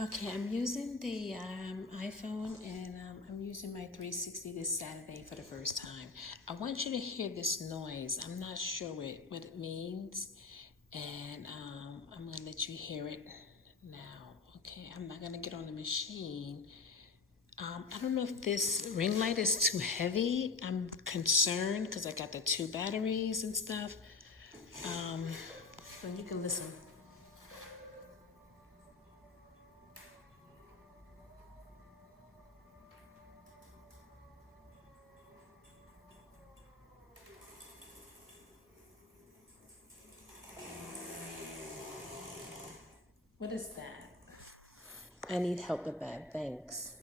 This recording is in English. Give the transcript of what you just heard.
Okay, I'm using the iPhone and I'm using my 360 this Saturday for the first time. I want you to hear this noise. I'm not sure what it means, and I'm gonna let you hear it now. Okay, I'm not gonna get on the machine. I don't know if this ring light is too heavy. I'm concerned because I got the two batteries and stuff. So you can listen. What is that? I need help with that. Thanks.